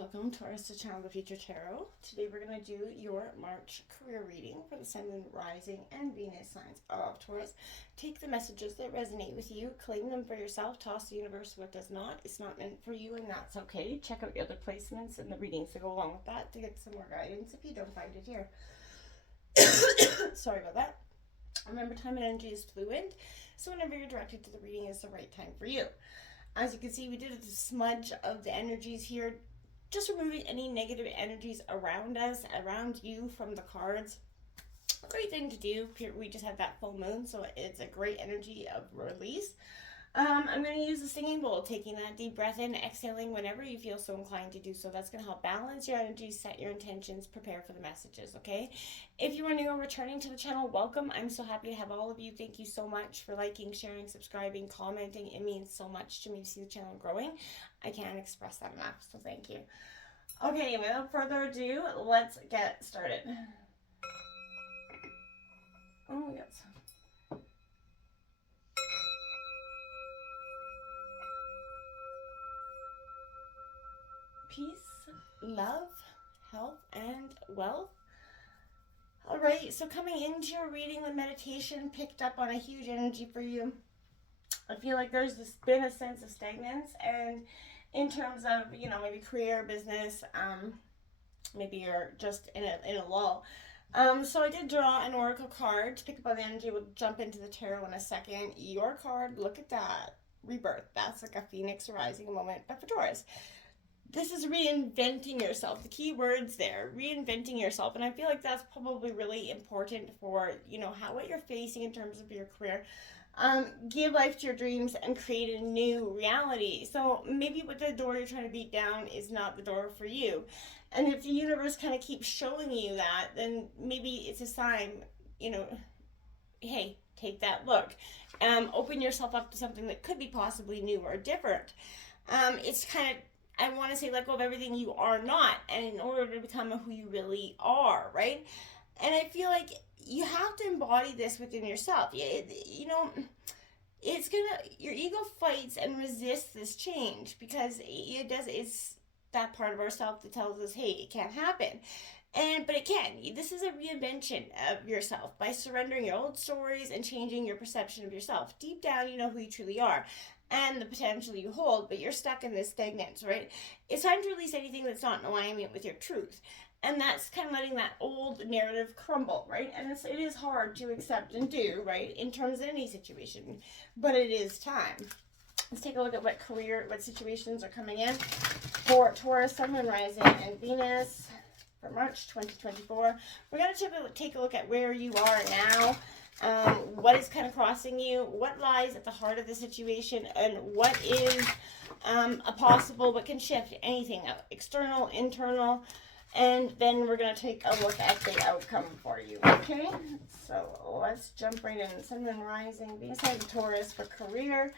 Welcome, Taurus, to Channel the Future Tarot. Today we're going to do your March career reading for the Sun, Moon, Rising, and Venus signs of Taurus. Take the messages that resonate with you, claim them for yourself, toss the universe what does not. It's not meant for you, and that's okay. Check out the other placements and the readings that go along with that to get some more guidance if you don't find it here. Sorry about that. Remember, time and energy is fluid, so whenever you're directed to the reading is the right time for you. As you can see, we did a smudge of the energies here, just removing any negative energies around us, around you from the cards. Great thing to do. We just had that full moon, so it's a great energy of release. I'm going to use the singing bowl, taking that deep breath in, exhaling whenever you feel so inclined to do so. That's going to help balance your energy, set your intentions, prepare for the messages, okay? If you are new or returning to the channel, welcome. I'm so happy to have all of you. Thank you so much for liking, sharing, subscribing, commenting. It means so much to me to see the channel growing. I can't express that enough, so thank you. Okay, without further ado, let's get started. Oh, yes. Peace, love, health, and wealth. All right, so coming into your reading, the meditation picked up on a huge energy for you. I feel like there's been a sense of stagnance, and in terms of, maybe career, business, maybe you're just in a lull. So I did draw an oracle card to pick up on the energy. We'll jump into the tarot in a second. Your card, look at that, rebirth. That's like a phoenix rising moment, but for Taurus. This is reinventing yourself. The key words there, reinventing yourself. And I feel like that's probably really important for, what you're facing in terms of your career. Give life to your dreams and create a new reality. So maybe what the door you're trying to beat down is not the door for you. And if the universe kind of keeps showing you that, then maybe it's a sign, hey, take that look. Open yourself up to something that could be possibly new or different. It's kind of, I want to say, let go of everything you are not, and in order to become who you really are, right? And I feel like you have to embody this within yourself. It's your ego fights and resists this change because it's that part of ourself that tells us, hey, it can't happen. But it can. This is a reinvention of yourself by surrendering your old stories and changing your perception of yourself. Deep down, you know who you truly are and the potential you hold, but you're stuck in this stagnance, right? It's time to release anything that's not in alignment with your truth. And that's kind of letting that old narrative crumble, right? And it is hard to accept and do, right, in terms of any situation, but it is time. Let's take a look at what situations are coming in for Taurus, Sun, Moon, Rising, and Venus for March 2024. We're going to take a look at where you are now, what is kind of crossing you, what lies at the heart of the situation, and what is a possible, what can shift anything, external, internal, and then we're going to take a look at the outcome for you, okay? So let's jump right in. Sun, Moon, Rising, Venus, and Taurus for career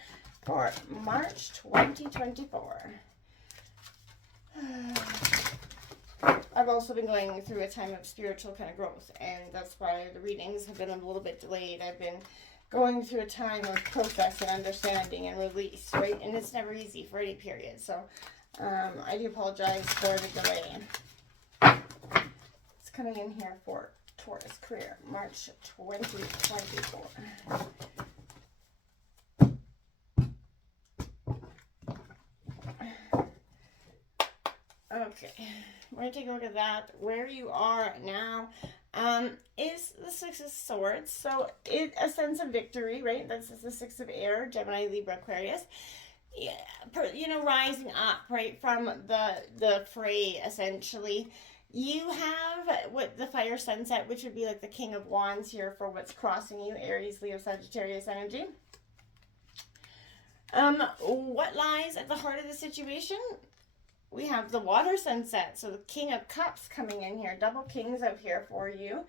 for March 2024. I've also been going through a time of spiritual kind of growth, and that's why the readings have been a little bit delayed. I've been going through a time of process and understanding and release, right? And it's never easy for any period, so I do apologize for the delay. It's coming in here for Taurus career, March 2024. Okay, we're going to take a look at that. Where you are now is the Six of Swords. So a sense of victory, right? That's the Six of Air, Gemini, Libra, Aquarius. Yeah, rising up, right, from the fray, essentially. You have what the fire sunset, which would be like the King of Wands here for what's crossing you, Aries, Leo, Sagittarius energy. What lies at the heart of the situation? We have the water sunset, so the King of Cups coming in here, double kings out here for you.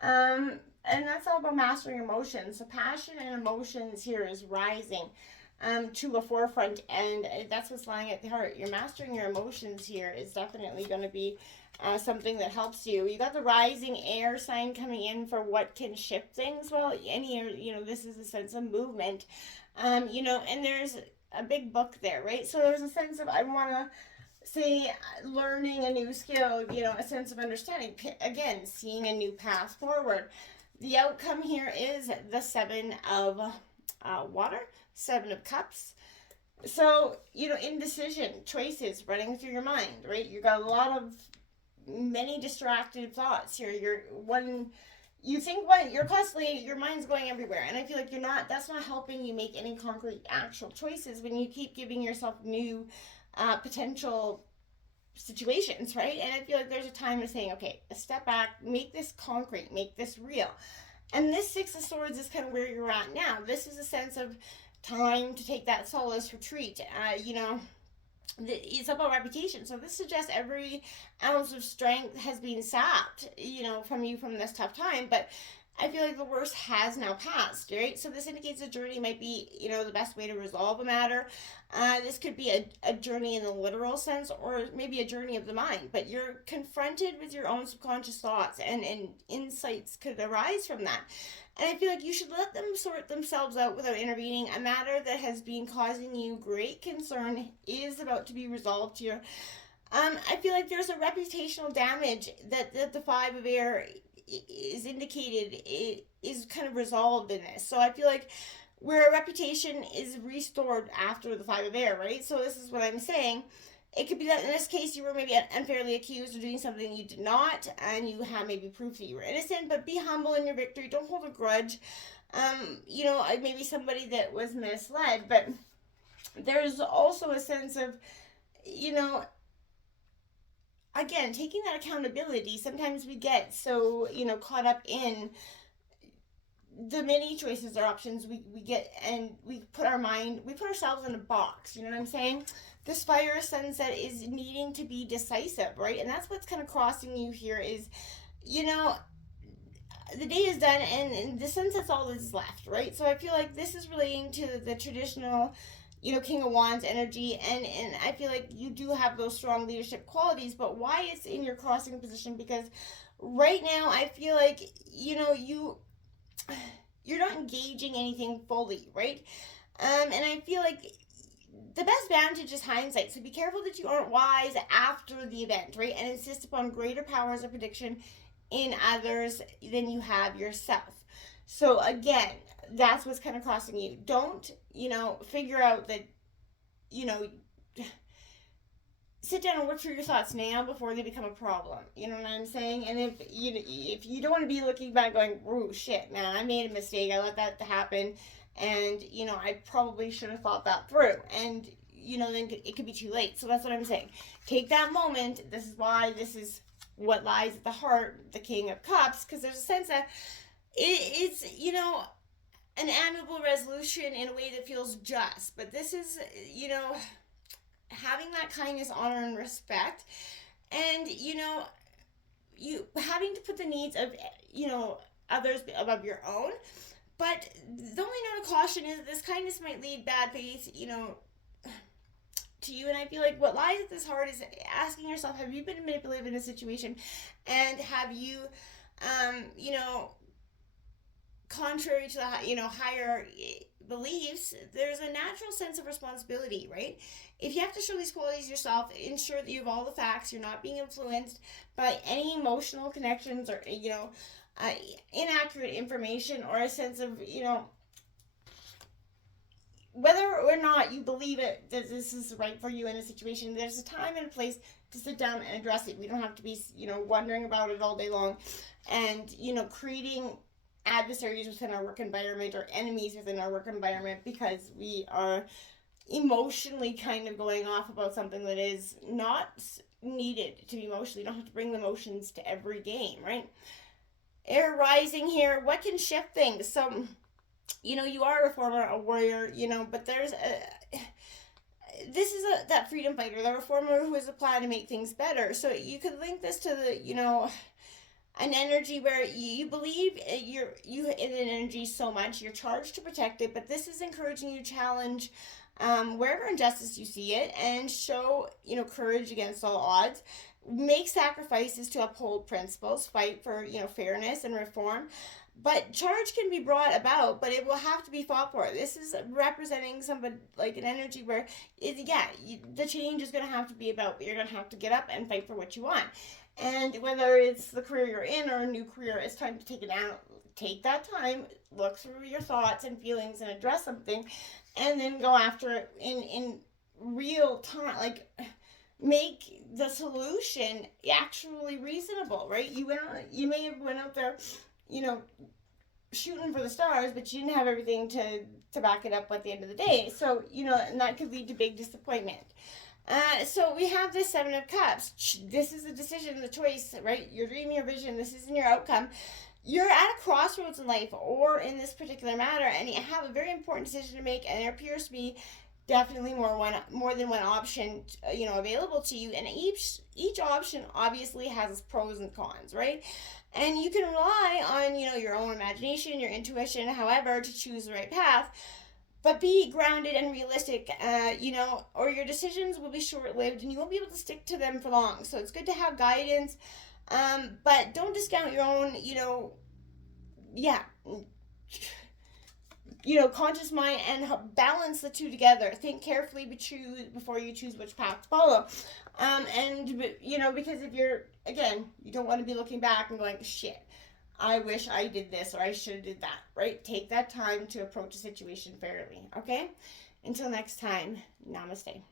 And that's all about mastering emotions. So passion and emotions here is rising to a forefront, and that's what's lying at the heart. You're mastering your emotions here is definitely going to be something that helps you. You got the rising air sign coming in for what can shift things. Well, this is a sense of movement, and there's a big book there, right? So there's a sense of, I want to say, learning a new skill, a sense of understanding. Again, seeing a new path forward. The outcome here is the Seven of Water, Seven of Cups. So, indecision, choices running through your mind, right? You got a lot of many distracted thoughts here. You think one, you're constantly, your mind's going everywhere. And I feel like that's not helping you make any concrete actual choices when you keep giving yourself new potential situations, right? And I feel like there's a time of saying, okay, step back, make this concrete, make this real. And this Six of Swords is kind of where you're at now. This is a sense of time to take that solace retreat. It's about reputation. So this suggests every ounce of strength has been sapped, from you from this tough time. But I feel like the worst has now passed, right? So this indicates a journey might be, the best way to resolve a matter. This could be a journey in the literal sense, or maybe a journey of the mind. But you're confronted with your own subconscious thoughts, and insights could arise from that. And I feel like you should let them sort themselves out without intervening. A matter that has been causing you great concern is about to be resolved here. I feel like there's a reputational damage that the Five of Air is indicated, it is kind of resolved in this. So I feel like where a reputation is restored after the Five of Air, right? So this is what I'm saying. It could be that in this case you were maybe unfairly accused of doing something you did not, and you have maybe proof that you were innocent, but be humble in your victory. Don't hold a grudge. Maybe somebody that was misled, but there's also a sense of, again, taking that accountability. Sometimes we get so, caught up in the many choices or options we get, and we put ourselves in a box. You know what I'm saying? This fire sunset is needing to be decisive, right? And that's what's kind of crossing you here is, the day is done, and the sunset's all that's left, right? So I feel like this is relating to the traditional, King of Wands energy, and I feel like you do have those strong leadership qualities, but why it's in your crossing position? Because right now I feel like, you're not engaging anything fully, right? And I feel like the best vantage is hindsight. So be careful that you aren't wise after the event, right? And insist upon greater powers of prediction in others than you have yourself. So again, that's what's kind of crossing you. Don't, figure out that, sit down and work through your thoughts now before they become a problem. You know what I'm saying? And if you don't want to be looking back going, "Ooh, shit, man, I made a mistake. I let that happen, and I probably should have thought that through." And then it could be too late. So that's what I'm saying. Take that moment. This is why this is what lies at the heart, the King of Cups, because there's a sense that it's an amiable resolution in a way that feels just. But this is having that kindness, honor, and respect, and you having to put the needs of others above your own. But the only note of caution is that this kindness might lead bad faith to you. And I feel like what lies at this heart is asking yourself, have you been manipulated in a situation, and have you contrary to the higher beliefs, there's a natural sense of responsibility, right? If you have to show these qualities yourself, ensure that you have all the facts, you're not being influenced by any emotional connections or inaccurate information, or a sense of whether or not you believe it that this is right for you in a situation. There's a time and a place to sit down and address it. We don't have to be wondering about it all day long, and creating adversaries within our work environment or enemies within our work environment because we are emotionally kind of going off about something that is not needed to be emotional. You don't have to bring the emotions to every game, right? Air rising here, what can shift things? So you are a reformer, a warrior, but there's this is that freedom fighter, the reformer who has a plan to make things better. So you could link this to the an energy where you believe you in an energy so much, you're charged to protect it, but this is encouraging you to challenge wherever injustice you see it, and show courage against all odds. Make sacrifices to uphold principles, fight for fairness and reform. But charge can be brought about, but it will have to be fought for. This is representing somebody like an energy where, the change is going to have to be about, but you're going to have to get up and fight for what you want. And whether it's the career you're in or a new career, it's time to take it down. Take that time, look through your thoughts and feelings, and address something, and then go after it in real time. Like, make the solution actually reasonable, right? You may have went out there, you know, shooting for the stars, but you didn't have everything to back it up at the end of the day. So, and that could lead to big disappointment. So we have this Seven of Cups. This is the decision, the choice, right? Your dream, your vision, this isn't your outcome. You're at a crossroads in life or in this particular matter, and you have a very important decision to make, and there appears to be definitely more than one option, available to you, and each option obviously has its pros and cons, right? And you can rely on your own imagination, your intuition, however, to choose the right path. But be grounded and realistic, or your decisions will be short-lived and you won't be able to stick to them for long. So it's good to have guidance, but don't discount your own, conscious mind, and balance the two together. Think carefully before you choose which path to follow. Because if you don't want to be looking back and going, shit, I wish I did this or I should have did that, right? Take that time to approach a situation fairly, okay? Until next time, namaste.